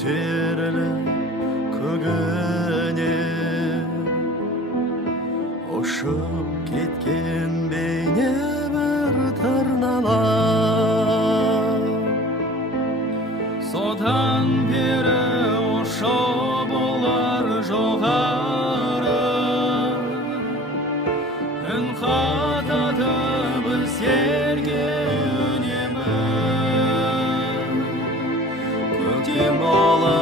көтеріліп көгіне ұшып кеткен бейне бір тырналар содан бері ұшып олар жоғары үн қатады біздерге үнемі көктем болып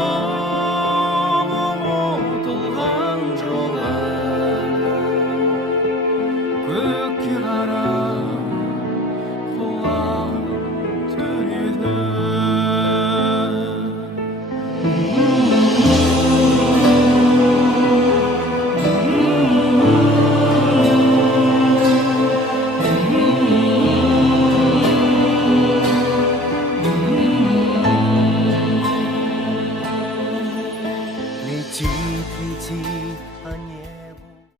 ұмытылған жоқ әлі көкке қарап